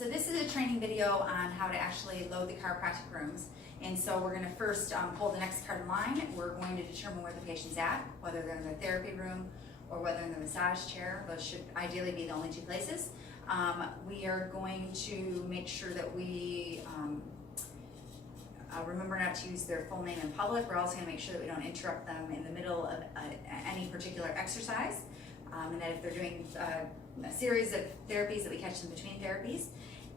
So this is a training video on how to actually load the chiropractic rooms. And so we're going to first pull the next card in line. We're going to determine where the patient's at, whether they're in the therapy room or whether in the massage chair. Those should ideally be the only two places. We are going to make sure that we remember not to use their full name in public. We're also going to make sure that we don't interrupt them in the middle of any particular exercise. And that if they're doing a series of therapies, that we catch them between therapies.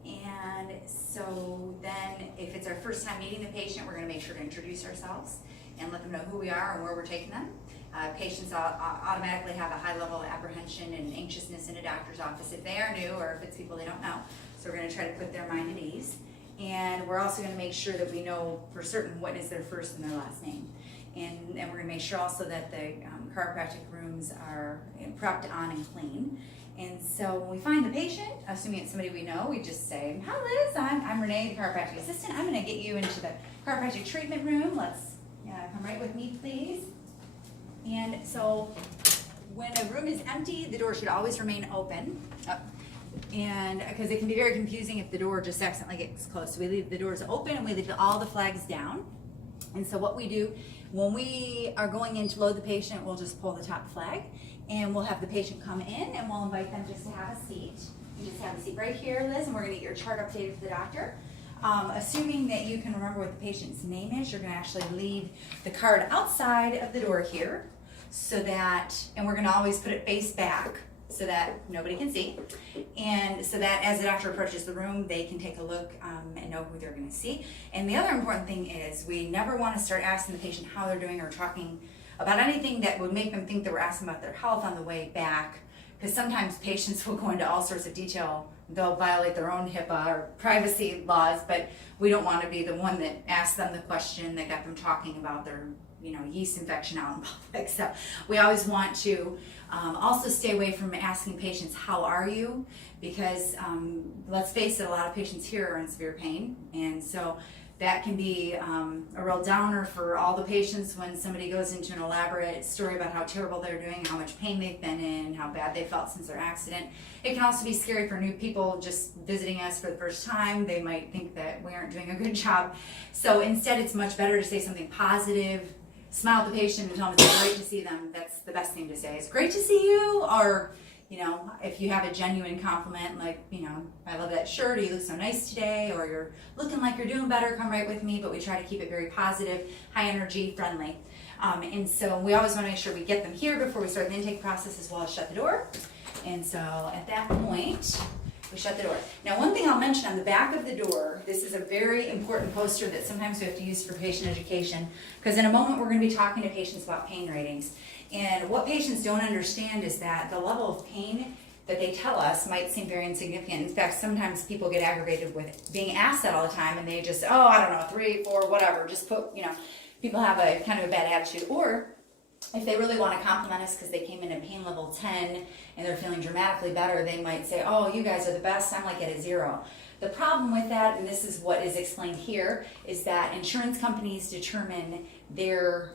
And so then if it's our first time meeting the patient, we're going to make sure to introduce ourselves and let them know who we are and where we're taking them. Patients automatically have a high level of apprehension and anxiousness in a doctor's office if they are new or if it's people they don't know. So we're going to try to put their mind at ease. And we're also going to make sure that we know for certain what is their first and their last name. And we're going to make sure also that the chiropractic rooms are prepped on and clean. And so when we find the patient, assuming it's somebody we know, we just say, "Hi Liz, I'm Renee, the chiropractic assistant. I'm going to get you into the chiropractic treatment room. Let's come right with me, please." And so when a room is empty, the door should always remain open. And because it can be very confusing if the door just accidentally gets closed. So we leave the doors open and we leave all the flags down. And so what we do when we are going in to load the patient, we'll just pull the top flag and we'll have the patient come in and we'll invite them just to have a seat. You just have a seat right here, Liz, and we're going to get your chart updated for the doctor. Assuming that you can remember what the patient's name is, you're going to actually leave the card outside of the door here so that, and we're going to always put it face back so that nobody can see, and so that as the doctor approaches the room, they can take a look and know who they're going to see. And the other important thing is we never want to start asking the patient how they're doing or talking about anything that would make them think that we're asking about their health on the way back, because sometimes patients will go into all sorts of detail. They'll violate their own HIPAA or privacy laws, but we don't want to be the one that asked them the question that got them talking about their yeast infection out in public. So we always want to also stay away from asking patients, "How are you?" Because let's face it, a lot of patients here are in severe pain, and so that can be a real downer for all the patients when somebody goes into an elaborate story about how terrible they're doing, how much pain they've been in, how bad they felt since their accident. It can also be scary for new people just visiting us for the first time. They might think that we aren't doing a good job. So instead, it's much better to say something positive, smile at the patient and tell them it's great to see them. That's the best thing to say. It's great to see you. Or, if you have a genuine compliment, like, "I love that shirt," or "You look so nice today," or "You're looking like you're doing better, come right with me." But we try to keep it very positive, high energy, friendly. And so we always want to make sure we get them here before we start the intake process, as well as shut the door. And so at that point, we shut the door. Now, one thing I'll mention on the back of the door, this is a very important poster that sometimes we have to use for patient education, because in a moment we're going to be talking to patients about pain ratings. And what patients don't understand is that the level of pain that they tell us might seem very insignificant. In fact, sometimes people get aggravated with being asked that all the time, and they just, I don't know, 3, 4, whatever, just put, people have a kind of a bad attitude. Or if they really want to compliment us because they came in at pain level 10 and they're feeling dramatically better, they might say, "Oh, you guys are the best, I'm like at a 0. The problem with that, and this is what is explained here, is that insurance companies determine their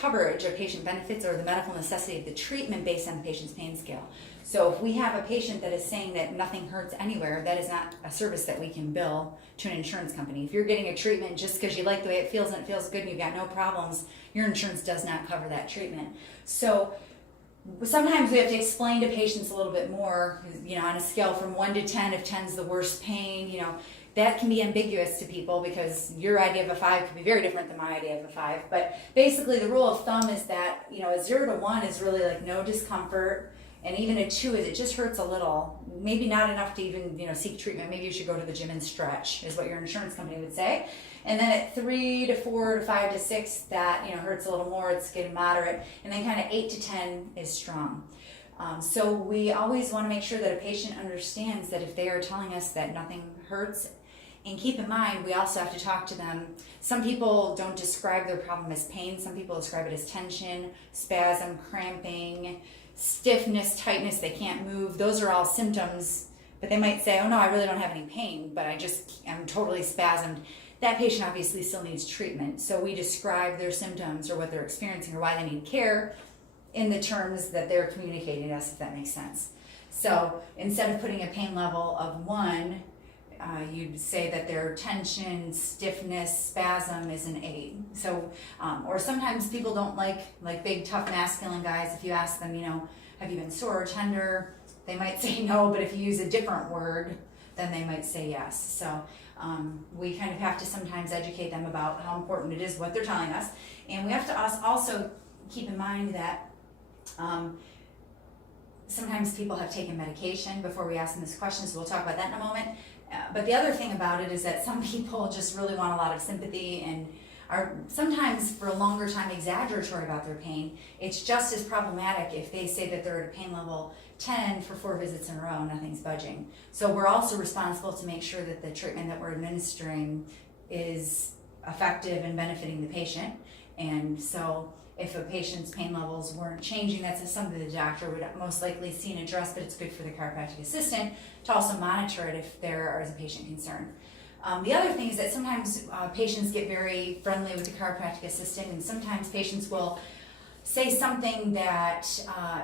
coverage of patient benefits or the medical necessity of the treatment based on the patient's pain scale. So if we have a patient that is saying that nothing hurts anywhere, that is not a service that we can bill to an insurance company. If you're getting a treatment just because you like the way it feels and it feels good and you've got no problems, your insurance does not cover that treatment. So sometimes we have to explain to patients a little bit more, on a scale from 1 to 10, if 10 is the worst pain, that can be ambiguous to people because your idea of a 5 could be very different than my idea of a 5. But basically the rule of thumb is that, a 0 to 1 is really like no discomfort, and even a 2 is it just hurts a little, maybe not enough to even, seek treatment. Maybe you should go to the gym and stretch, is what your insurance company would say. And then at 3 to 4 to 5 to 6, that, hurts a little more, it's getting moderate. And then kind of 8 to 10 is strong. So we always want to make sure that a patient understands that if they are telling us that nothing hurts, and keep in mind, we also have to talk to them. Some people don't describe their problem as pain. Some people describe it as tension, spasm, cramping, stiffness, tightness, they can't move. Those are all symptoms, but they might say, "Oh no, I really don't have any pain, but I'm totally spasmed." That patient obviously still needs treatment. So we describe their symptoms or what they're experiencing or why they need care in the terms that they're communicating to us, if that makes sense. So instead of putting a pain level of 1, you'd say that their tension, stiffness, spasm is an 8. So, or sometimes people don't like big, tough, masculine guys. If you ask them, have you been sore or tender? They might say no, but if you use a different word, then they might say yes. So we kind of have to sometimes educate them about how important it is what they're telling us. And we have to also keep in mind that sometimes people have taken medication before we ask them this question, so we'll talk about that in a moment. But the other thing about it is that some people just really want a lot of sympathy and are sometimes for a longer time exaggeratory about their pain. It's just as problematic if they say that they're at a pain level 10 for 4 visits in a row, nothing's budging. So we're also responsible to make sure that the treatment that we're administering is effective and benefiting the patient. And so if a patient's pain levels weren't changing, that's something the doctor would most likely see and address, but it's good for the chiropractic assistant to also monitor it if there is a patient concern. The other thing is that sometimes patients get very friendly with the chiropractic assistant, and sometimes patients will say something that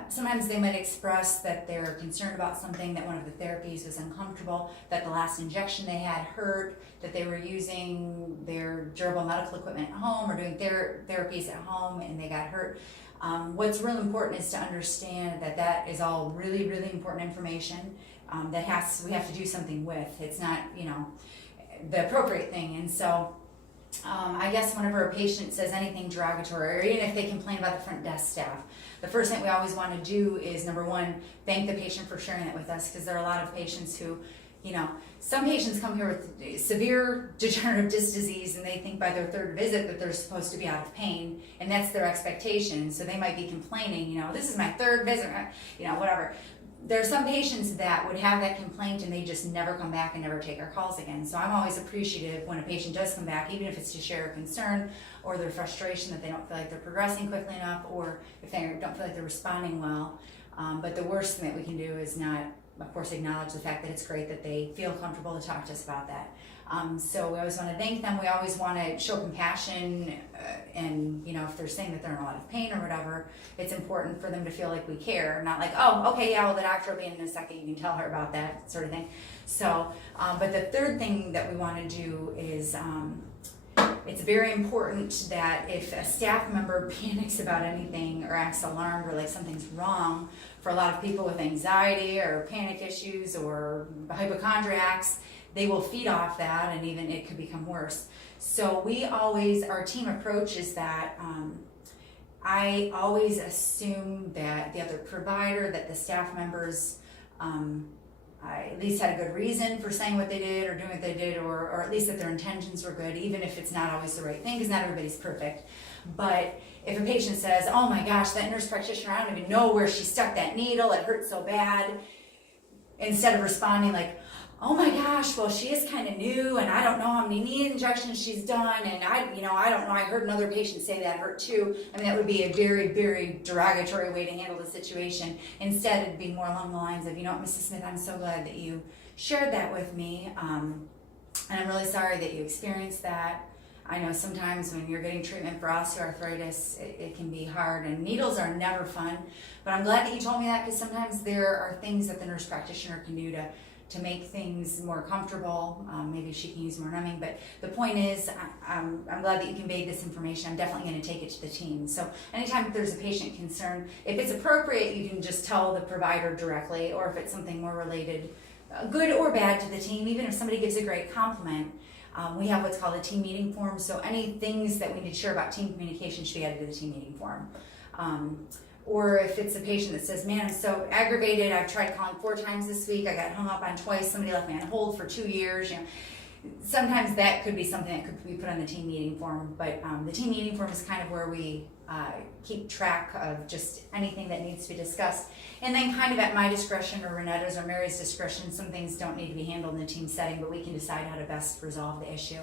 sometimes they might express that they're concerned about something, that one of the therapies was uncomfortable, that the last injection they had hurt, that they were using their durable medical equipment at home or doing therapies at home and they got hurt. What's really important is to understand that that is all really, really important information that we have to do something with. It's not, the appropriate thing. And so I guess whenever a patient says anything derogatory, or even if they complain about the front desk staff, the first thing we always want to do is, number one, thank the patient for sharing that with us, because there are a lot of patients who, some patients come here with severe degenerative disc disease and they think by their 3rd visit that they're supposed to be out of pain, and that's their expectation. So they might be complaining, this is my 3rd visit, whatever. There are some patients that would have that complaint and they just never come back and never take our calls again. So I'm always appreciative when a patient does come back, even if it's to share a concern or their frustration that they don't feel like they're progressing quickly enough, or if they don't feel like they're responding well. But the worst thing that we can do is not, of course, acknowledge the fact that it's great that they feel comfortable to talk to us about that. So we always want to thank them. We always want to show compassion, and if they're saying that they're in a lot of pain or whatever, it's important for them to feel like we care, not like, oh, okay, yeah, well, the doctor will be in a second, you can tell her about that sort of thing. So, but the third thing that we want to do is, it's very important that if a staff member panics about anything or acts alarmed or like something's wrong, for a lot of people with anxiety or panic issues or hypochondriacs, they will feed off that, and even it could become worse. So our team approach is that I always assume that the other provider, that the staff members I at least had a good reason for saying what they did or doing what they did, or at least that their intentions were good, even if it's not always the right thing, because not everybody's perfect. But if a patient says, oh my gosh, that nurse practitioner, I don't even know where she stuck that needle, it hurts so bad, instead of responding like, oh my gosh, well, she is kind of new and I don't know how many knee injections she's done, and I don't know, I heard another patient say that hurt too. I mean, that would be a very, very derogatory way to handle the situation. Instead, it'd be more along the lines of, Mrs. Smith, I'm so glad that you shared that with me, and I'm really sorry that you experienced that. I know sometimes when you're getting treatment for osteoarthritis, it can be hard, and needles are never fun, but I'm glad that you told me that, because sometimes there are things that the nurse practitioner can do to make things more comfortable. Maybe she can use more numbing, but the point is, I'm glad that you conveyed this information. I'm definitely going to take it to the team. So anytime there's a patient concern, if it's appropriate, you can just tell the provider directly, or if it's something more related, good or bad, to the team. Even if somebody gives a great compliment, we have what's called a team meeting form. So any things that we need to share about team communication should be added to the team meeting form. Or if it's a patient that says, man, I'm so aggravated, I've tried calling 4 times this week, I got hung up on twice, somebody left me on hold for 2 years, sometimes that could be something that could be put on the team meeting form. But the team meeting form is kind of where we keep track of just anything that needs to be discussed. And then kind of at my discretion, or Renetta's or Mary's discretion, some things don't need to be handled in the team setting, but we can decide how to best resolve the issue.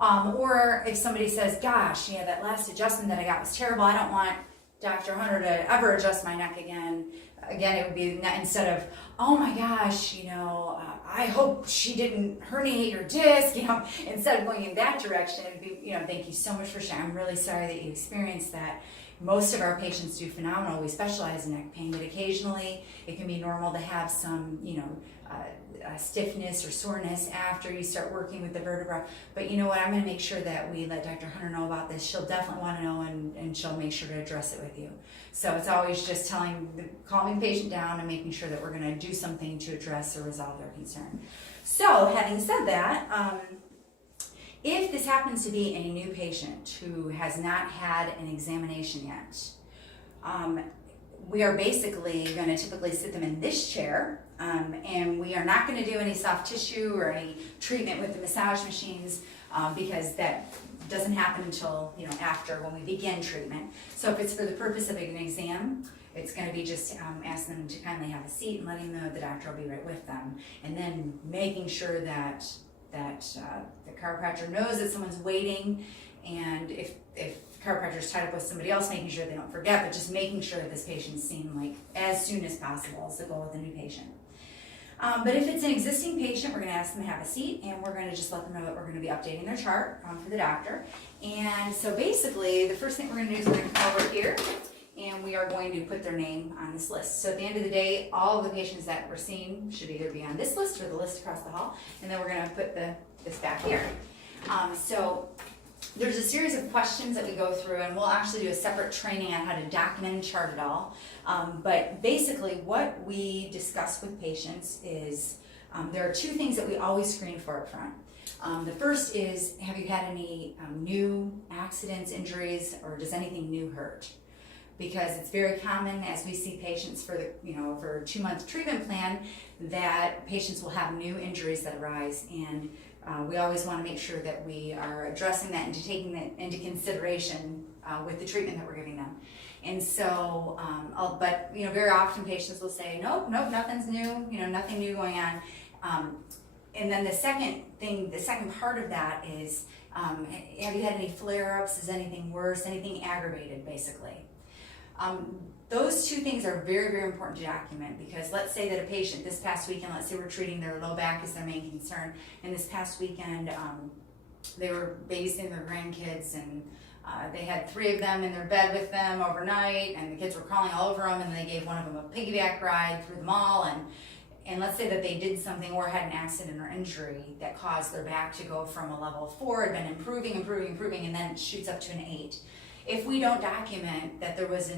Or if somebody says, gosh, that last adjustment that I got was terrible, I don't want Dr. Hunter to ever adjust my neck again. Again, it would be, instead of, oh my gosh, I hope she didn't herniate your disc, instead of going in that direction, it would be, thank you so much for sharing. I'm really sorry that you experienced that. Most of our patients do phenomenal. We specialize in neck pain, but occasionally it can be normal to have some, stiffness or soreness after you start working with the vertebra. But you know what, I'm going to make sure that we let Dr. Hunter know about this. She'll definitely want to know, and she'll make sure to address it with you. So it's always just calming the patient down and making sure that we're going to do something to address or resolve their concern. So having said that, if this happens to be a new patient who has not had an examination yet, we are basically going to typically sit them in this chair, and we are not going to do any soft tissue or any treatment with the massage machines because that doesn't happen until after when we begin treatment. So if it's for the purpose of an exam, it's going to be just asking them to kindly have a seat and letting them know the doctor will be right with them, and then making sure that the chiropractor knows that someone's waiting, and if the chiropractor is tied up with somebody else, making sure they don't forget, but just making sure that this patient's seen like as soon as possible is the goal with a new patient. But if it's an existing patient, we're going to ask them to have a seat, and we're going to just let them know that we're going to be updating their chart for the doctor. And so basically, the first thing we're going to do is we're going to come over here, and we are going to put their name on this list. So at the end of the day, all of the patients that we're seeing should either be on this list or the list across the hall, and then we're going to put this back here. So there's a series of questions that we go through, and we'll actually do a separate training on how to document and chart it all. But basically what we discuss with patients is there are two things that we always screen for up front. The first is, have you had any new accidents, injuries, or does anything new hurt? Because it's very common as we see patients for for a 2-month treatment plan that patients will have new injuries that arise, and we always want to make sure that we are addressing that and taking that into consideration with the treatment that we're giving them. And so, but very often patients will say, nope, nothing's new, nothing new going on. And then the second part of that is, have you had any flare-ups? Is anything worse? Anything aggravated, basically? Those two things are very, very important to document, because let's say that a patient this past weekend, let's say we're treating their low back as their main concern, and this past weekend they were babysitting their grandkids, and they had 3 of them in their bed with them overnight, and the kids were crawling all over them, and they gave one of them a piggyback ride through the mall, and let's say that they did something or had an accident or injury that caused their back to go from a level 4, had been improving, and then it shoots up to an 8. If we don't document that there was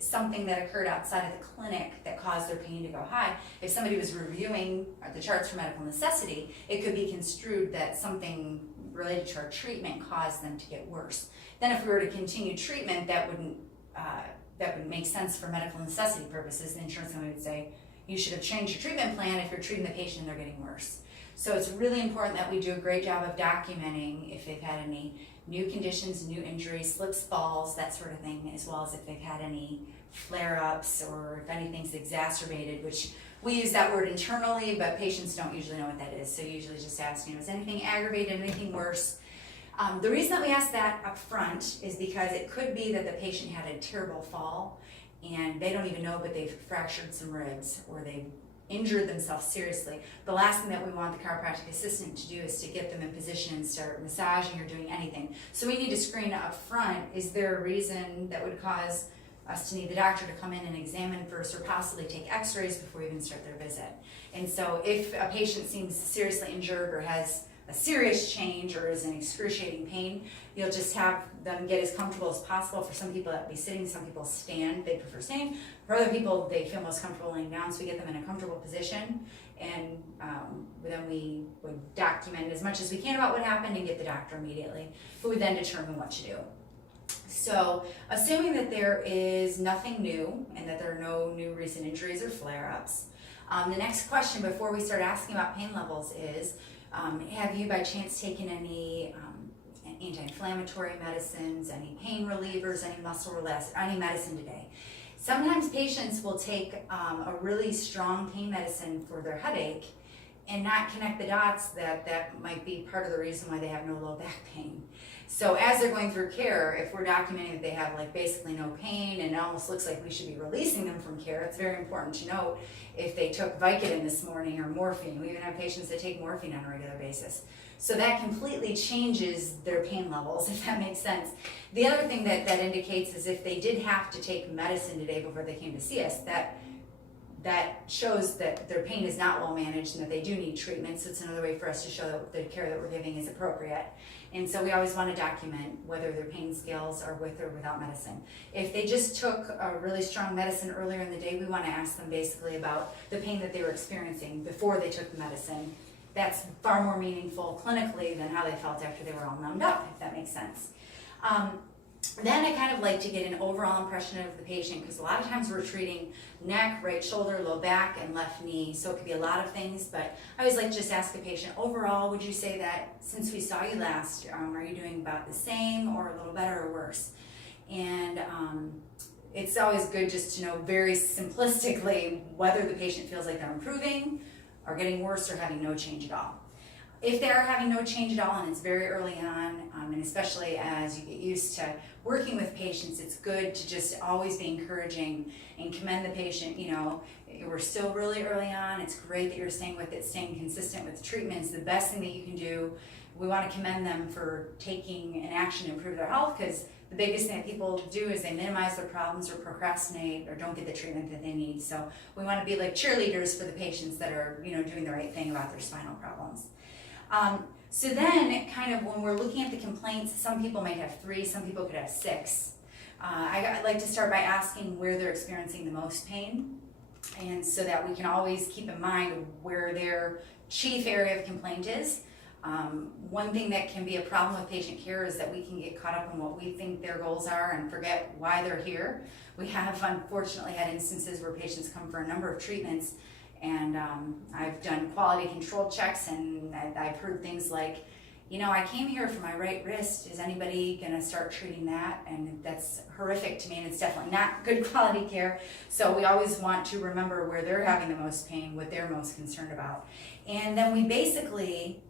something that occurred outside of the clinic that caused their pain to go high, if somebody was reviewing the charts for medical necessity, it could be construed that something related to our treatment caused them to get worse. Then if we were to continue treatment, that would make sense for medical necessity purposes. The insurance company would say, you should have changed your treatment plan if you're treating the patient and they're getting worse. So it's really important that we do a great job of documenting if they've had any new conditions, new injuries, slips, falls, that sort of thing, as well as if they've had any flare-ups or if anything's exacerbated, which we use that word internally, but patients don't usually know what that is. So usually just ask, is anything aggravated, anything worse? The reason that we ask that up front is because it could be that the patient had a terrible fall and they don't even know, but they've fractured some ribs or they've injured themselves seriously. The last thing that we want the chiropractic assistant to do is to get them in position and start massaging or doing anything. So we need to screen up front, is there a reason that would cause us to need the doctor to come in and examine first, or possibly take x-rays before we even start their visit. And so if a patient seems seriously injured or has a serious change or is in excruciating pain, you'll just have them get as comfortable as possible. For some people that will be sitting, some people stand, they prefer standing. For other people, they feel most comfortable laying down, so we get them in a comfortable position, and then we would document as much as we can about what happened and get the doctor immediately, who would then determine what to do. So assuming that there is nothing new and that there are no new recent injuries or flare-ups, the next question before we start asking about pain levels is, have you by chance taken any anti-inflammatory medicines, any pain relievers, any muscle relaxers, any medicine today? Sometimes patients will take a really strong pain medicine for their headache, and not connect the dots that might be part of the reason why they have no low back pain. So as they're going through care, if we're documenting that they have like basically no pain and it almost looks like we should be releasing them from care, it's very important to note if they took Vicodin this morning or morphine. We even have patients that take morphine on a regular basis. So that completely changes their pain levels, if that makes sense. The other thing that indicates is if they did have to take medicine today before they came to see us, that shows that their pain is not well managed and that they do need treatment. So it's another way for us to show that the care that we're giving is appropriate. And so we always want to document whether their pain scales are with or without medicine. If they just took a really strong medicine earlier in the day, we want to ask them basically about the pain that they were experiencing before they took the medicine. That's far more meaningful clinically than how they felt after they were all numbed up, if that makes sense. Then I kind of like to get an overall impression of the patient, because a lot of times we're treating neck, right shoulder, low back, and left knee. So it could be a lot of things, but I always like to just ask a patient, overall, would you say that since we saw you last, are you doing about the same or a little better or worse? And it's always good just to know very simplistically whether the patient feels like they're improving or getting worse or having no change at all. If they are having no change at all and it's very early on, and especially as you get used to working with patients, it's good to just always be encouraging and commend the patient. You know, we're still really early on. It's great that you're staying with it, staying consistent with treatments. The best thing that you can do, we want to commend them for taking an action to improve their health, because the biggest thing that people do is they minimize their problems or procrastinate or don't get the treatment that they need. So we want to be like cheerleaders for the patients that are, you know, doing the right thing about their spinal problems. So then, kind of when we're looking at the complaints, some people might have 3, some people could have 6. I like to start by asking where they're experiencing the most pain, and so that we can always keep in mind where their chief area of complaint is. One thing that can be a problem with patient care is that we can get caught up in what we think their goals are and forget why they're here. We have unfortunately had instances where patients come for a number of treatments, and I've done quality control checks, and I've heard things like, you know, I came here for my right wrist. Is anybody going to start treating that? And that's horrific to me, and it's definitely not good quality care. So we always want to remember where they're having the most pain, what they're most concerned about. And then we basically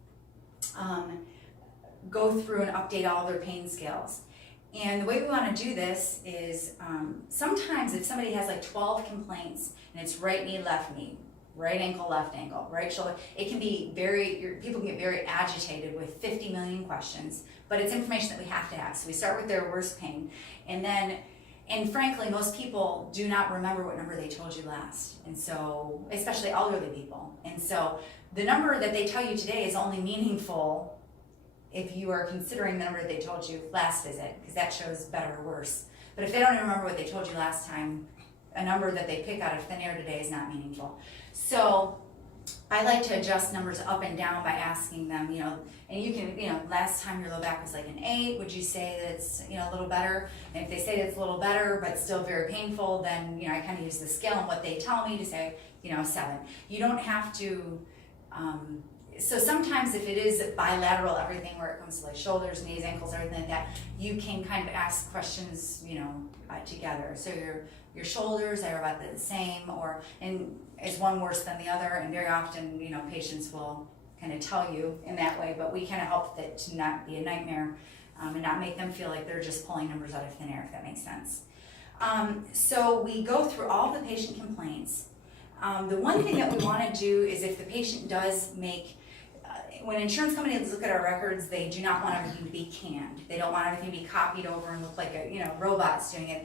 go through and update all their pain scales. And the way we want to do this is sometimes if somebody has like 12 complaints and it's right knee, left knee, right ankle, left ankle, right shoulder, it can be people can get very agitated with 50 million questions, but it's information that we have to have. So we start with their worst pain, and frankly, most people do not remember what number they told you last, and so, especially elderly people. And so the number that they tell you today is only meaningful if you are considering the number they told you last visit, because that shows better or worse. But if they don't even remember what they told you last time, a number that they pick out of thin air today is not meaningful. So I like to adjust numbers up and down by asking them, you know, and you can, you know, last time your low back was like an 8, would you say that it's, you know, a little better? And if they say that it's a little better but still very painful, then, you know, I kind of use the scale and what they tell me to say, you know, 7. You don't have to, so sometimes if it is bilateral everything where it comes to like shoulders, knees, ankles, everything like that, you can kind of ask questions, you know, together. So your shoulders are about the same, and is one worse than the other? And very often, you know, patients will kind of tell you in that way, but we kind of help it to not be a nightmare and not make them feel like they're just pulling numbers out of thin air, if that makes sense. So we go through all the patient complaints. The one thing that we want to do is if the patient does make, when insurance companies look at our records, they do not want everything to be canned. They don't want everything to be copied over and look like robots doing it.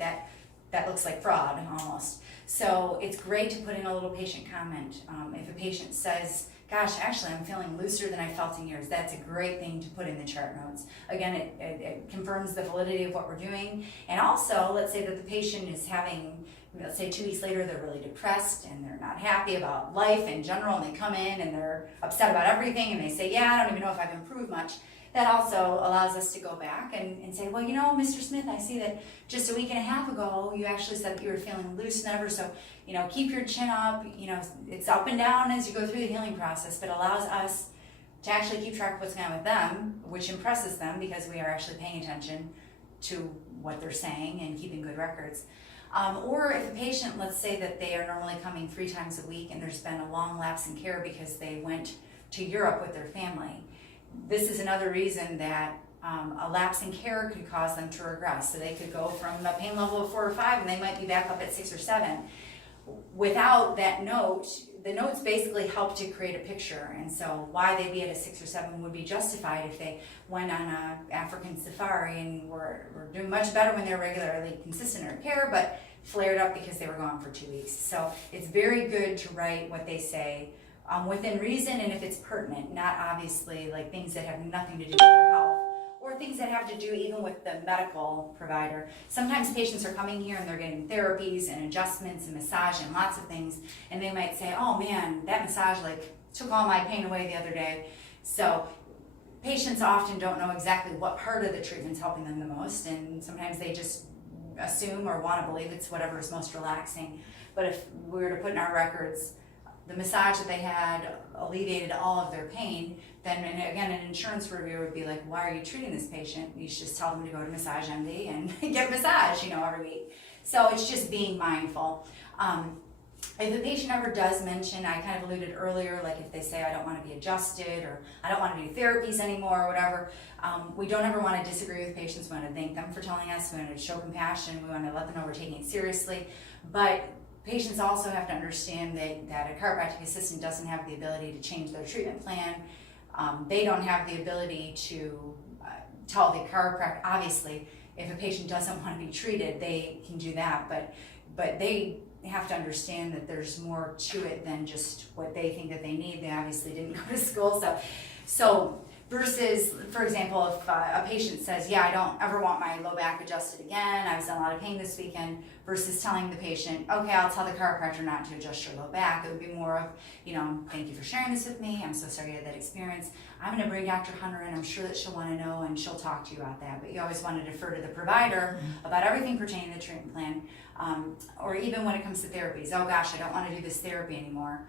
That looks like fraud almost. So it's great to put in a little patient comment. If a patient says, gosh, actually I'm feeling looser than I felt in years, that's a great thing to put in the chart notes. Again, it confirms the validity of what we're doing. And also, let's say that the patient is having, let's say 2 weeks later, they're really depressed and they're not happy about life in general, and they come in and they're upset about everything, and they say, yeah, I don't even know if I've improved much. That also allows us to go back and say, well, you know, Mr. Smith, I see that just a week and a half ago, you actually said that you were feeling loose and ever, so, you know, keep your chin up. You know, it's up and down as you go through the healing process, but allows us to actually keep track of what's going on with them, which impresses them because we are actually paying attention to what they're saying and keeping good records. Or if a patient, let's say that they are normally coming 3 times a week and there's been a long lapse in care because they went to Europe with their family. This is another reason that a lapse in care could cause them to regress. So they could go from a pain level of 4 or 5 and they might be back up at 6 or 7. Without that note, the notes basically help to create a picture, and so why they'd be at a 6 or 7 would be justified if they went on a African safari and were doing much better when they're regularly consistent in their care, but flared up because they were gone for 2 weeks. So it's very good to write what they say within reason, and if it's pertinent, not obviously like things that have nothing to do with their health, or things that have to do even with the medical provider. Sometimes patients are coming here and they're getting therapies and adjustments and massage and lots of things, and they might say, oh man, that massage like took all my pain away the other day. So patients often don't know exactly what part of the treatment's helping them the most, and sometimes they just assume or want to believe it's whatever is most relaxing. But if we were to put in our records the massage that they had alleviated all of their pain, then again an insurance reviewer would be like, why are you treating this patient? You should just tell them to go to Massage MD and get a massage, every week. So it's just being mindful. If the patient ever does mention, I kind of alluded earlier, like if they say I don't want to be adjusted or I don't want to do therapies anymore or whatever, we don't ever want to disagree with patients. We want to thank them for telling us. We want to show compassion. We want to let them know we're taking it seriously. But patients also have to understand that a chiropractic assistant doesn't have the ability to change their treatment plan. They don't have the ability to tell the chiropractor, obviously, if a patient doesn't want to be treated, they can do that, but they have to understand that there's more to it than just what they think that they need. They obviously didn't go to school, so versus, for example, if a patient says, yeah, I don't ever want my low back adjusted again, I was in a lot of pain this weekend, versus telling the patient, okay, I'll tell the chiropractor not to adjust your low back. It would be more of, thank you for sharing this with me. I'm so sorry you had that experience. I'm going to bring Dr. Hunter in. I'm sure that she'll want to know and she'll talk to you about that. But you always want to defer to the provider about everything pertaining to the treatment plan, or even when it comes to therapies. Oh gosh, I don't want to do this therapy anymore.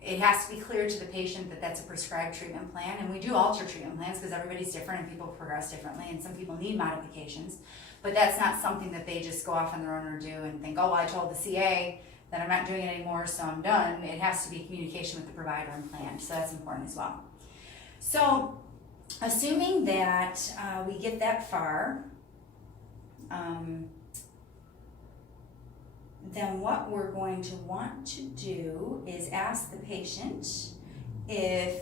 It has to be clear to the patient that that's a prescribed treatment plan, and we do alter treatment plans because everybody's different and people progress differently, and some people need modifications, but that's not something that they just go off on their own or do and think, oh, well, I told the CA that I'm not doing it anymore, so I'm done. It has to be communication with the provider and plan, so that's important as well. So assuming that we get that far, then what we're going to want to do is ask the patient if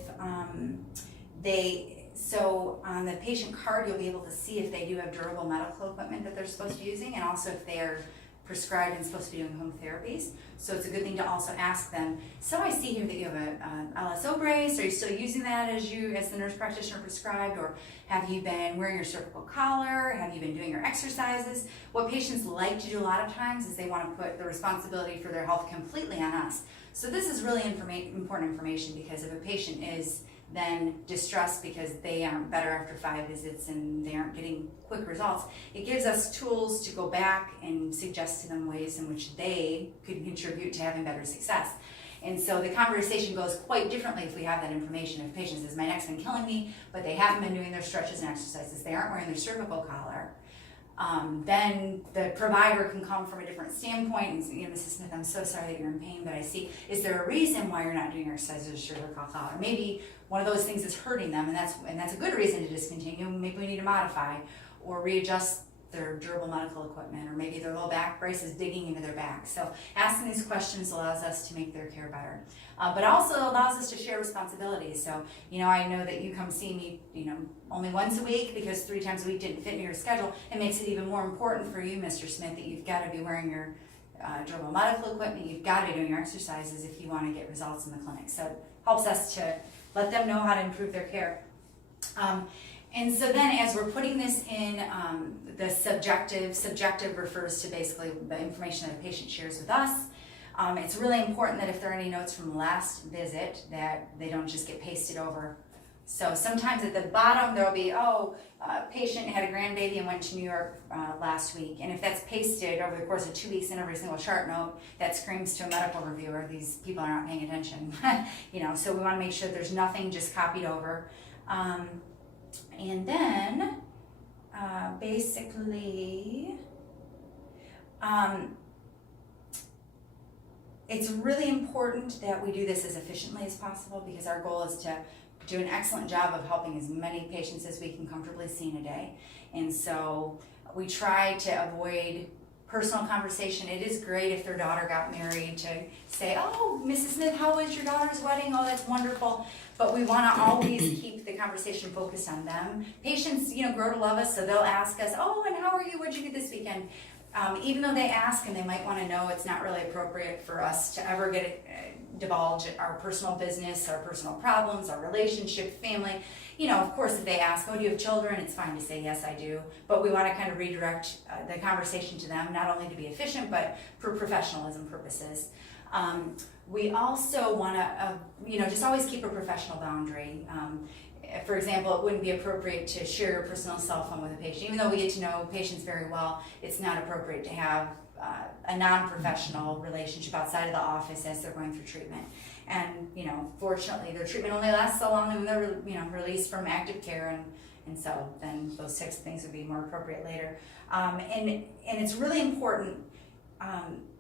so on the patient card you'll be able to see if they do have durable medical equipment that they're supposed to be using, and also if they're prescribed and supposed to be doing home therapies. So it's a good thing to also ask them, so I see here that you have an LSO brace. Are you still using that as the nurse practitioner prescribed, or have you been wearing your cervical collar? Have you been doing your exercises? What patients like to do a lot of times is they want to put the responsibility for their health completely on us. So this is really important information, because if a patient is then distressed because they aren't better after 5 visits and they aren't getting quick results, it gives us tools to go back and suggest to them ways in which they could contribute to having better success. And so the conversation goes quite differently if we have that information. If a patient says, my neck's been killing me, but they haven't been doing their stretches and exercises, they aren't wearing their cervical collar, then the provider can come from a different standpoint and say, Mrs. Smith, I'm so sorry that you're in pain, but I see, is there a reason why you're not doing your exercises or cervical collar? Maybe one of those things is hurting them, and that's a good reason to discontinue. Maybe we need to modify or readjust their durable medical equipment, or maybe their low back brace is digging into their back. So asking these questions allows us to make their care better, but also allows us to share responsibilities. So, I know that you come see me, only once a week because 3 times a week didn't fit in your schedule. It makes it even more important for you, Mr. Smith, that you've got to be wearing your durable medical equipment. You've got to be doing your exercises if you want to get results in the clinic. So it helps us to let them know how to improve their care. And so then as we're putting this in the subjective refers to basically the information that the patient shares with us. It's really important that if there are any notes from last visit that they don't just get pasted over. So sometimes at the bottom there'll be, patient had a grandbaby and went to New York last week. And if that's pasted over the course of 2 weeks in every single chart note, that screams to a medical reviewer, these people are not paying attention. So we want to make sure there's nothing just copied over. And then basically, It's really important that we do this as efficiently as possible, because our goal is to do an excellent job of helping as many patients as we can comfortably see in a day. And so we try to avoid personal conversation. It is great if their daughter got married to say, oh, Mrs. Smith, how was your daughter's wedding? Oh, that's wonderful. But we want to always keep the conversation focused on them. Patients, grow to love us, so they'll ask us, oh, and how are you? What'd you do this weekend? Even though they ask and they might want to know, it's not really appropriate for us to ever divulge our personal business, our personal problems, our relationship, family. Of course, if they ask, oh, do you have children? It's fine to say, yes, I do. But we want to kind of redirect the conversation to them, not only to be efficient, but for professionalism purposes. We also want to, just always keep a professional boundary. For example, it wouldn't be appropriate to share your personal cell phone with a patient. Even though we get to know patients very well, it's not appropriate to have a non-professional relationship outside of the office as they're going through treatment. And, fortunately, their treatment only lasts so long, and they're, released from active care, and so then those types of things would be more appropriate later. And it's really important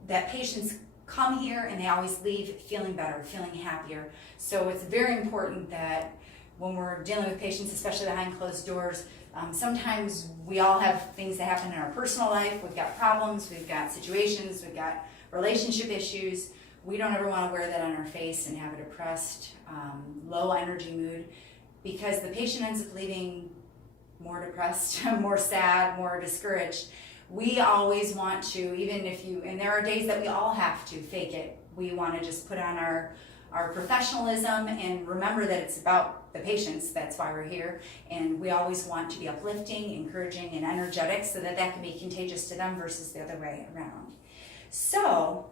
that patients come here and they always leave feeling better, feeling happier. So it's very important that when we're dealing with patients, especially behind closed doors, sometimes we all have things that happen in our personal life. We've got problems, we've got situations, we've got relationship issues. We don't ever want to wear that on our face and have a depressed, low energy mood, because the patient ends up leaving more depressed, more sad, more discouraged. We always want to, and there are days that we all have to fake it. We want to just put on our professionalism and remember that it's about the patients. That's why we're here. And we always want to be uplifting, encouraging, and energetic so that can be contagious to them versus the other way around. So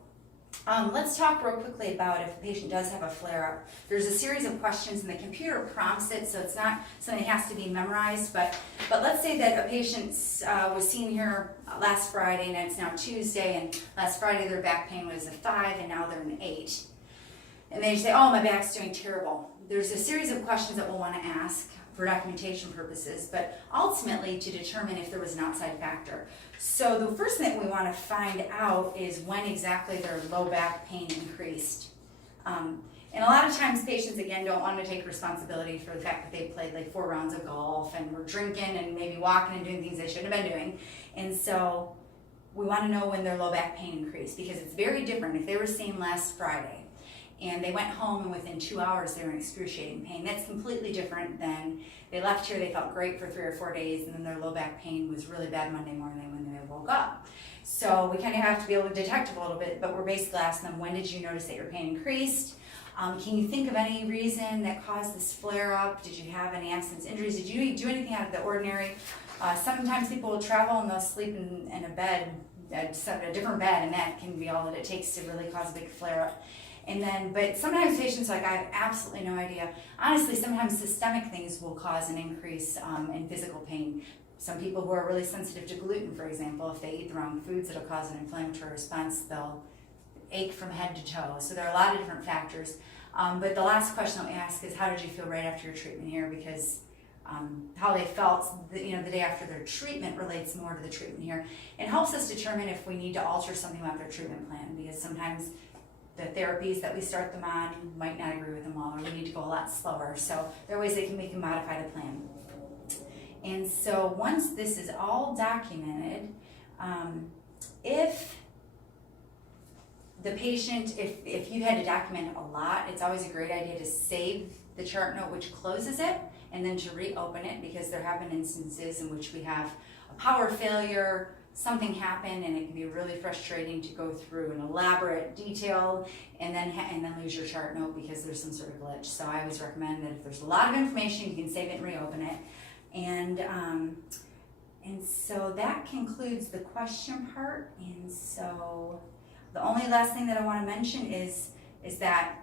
let's talk real quickly about if a patient does have a flare-up. There's a series of questions and the computer prompts it, so it's not something that has to be memorized, but let's say that a patient was seen here last Friday and it's now Tuesday, and last Friday their back pain was a 5 and now they're an 8. And they say, oh, my back's doing terrible. There's a series of questions that we'll want to ask for documentation purposes, but ultimately to determine if there was an outside factor. So the first thing we want to find out is when exactly their low back pain increased. And a lot of times patients, again, don't want to take responsibility for the fact that they played like 4 rounds of golf and were drinking and maybe walking and doing things they shouldn't have been doing. And so we want to know when their low back pain increased, because it's very different. If they were seen last Friday and they went home and within 2 hours they were in excruciating pain, that's completely different than they left here, they felt great for 3 or 4 days, and then their low back pain was really bad Monday morning when they woke up. So we kind of have to be able to detect it a little bit, but we're basically asking them, when did you notice that your pain increased? Can you think of any reason that caused this flare-up? Did you have any accidents, injuries? Did you do anything out of the ordinary? Sometimes people will travel and they'll sleep in a bed, a different bed, and that can be all that it takes to really cause a big flare-up. And then, but sometimes patients are like, I have absolutely no idea. Honestly, sometimes systemic things will cause an increase in physical pain. Some people who are really sensitive to gluten, for example, if they eat the wrong foods, it'll cause an inflammatory response. They'll ache from head to toe. So there are a lot of different factors. But the last question I'll ask is, how did you feel right after your treatment here? Because how they felt the day after their treatment relates more to the treatment here, and helps us determine if we need to alter something about their treatment plan, because sometimes the therapies that we start them on might not agree with them all, or we need to go a lot slower. So there are ways we can modify the plan. And so once this is all documented, if the patient, if you've had to document a lot, it's always a great idea to save the chart note which closes it, and then to reopen it, because there have been instances in which we have a power failure, something happened, and it can be really frustrating to go through an elaborate detail and then lose your chart note because there's some sort of glitch. So I always recommend that if there's a lot of information, you can save it and reopen it. And so that concludes the question part. And so the only last thing that I want to mention is that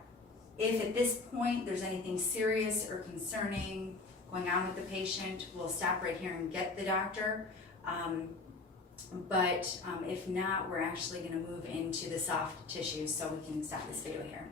if at this point there's anything serious or concerning going on with the patient, we'll stop right here and get the doctor. But if not, we're actually going to move into the soft tissues, so we can stop this video here.